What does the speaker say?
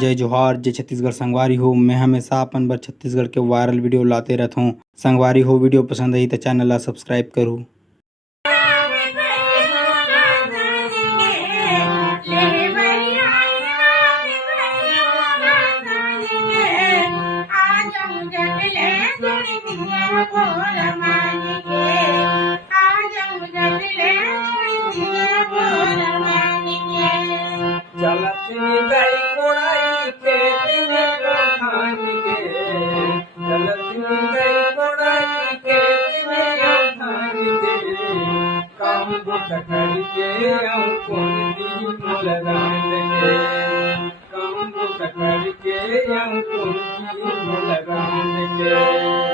जय जोहार, जय छत्तीसगढ़। संगवारी हो, मैं हमेशा अपन बर छत्तीसगढ़ के वायरल वीडियो लाते रहता हूँ। संगवारी हो, वीडियो पसंद आई तो चैनल ला सब्सक्राइब करो। चलत गई कोड़ाई खेती में धान के, चलत गई कोड़ाई खेती में धान के, काम बुझ करके कौन दी लगान के, काम बुझ करके कौन दी लगान के।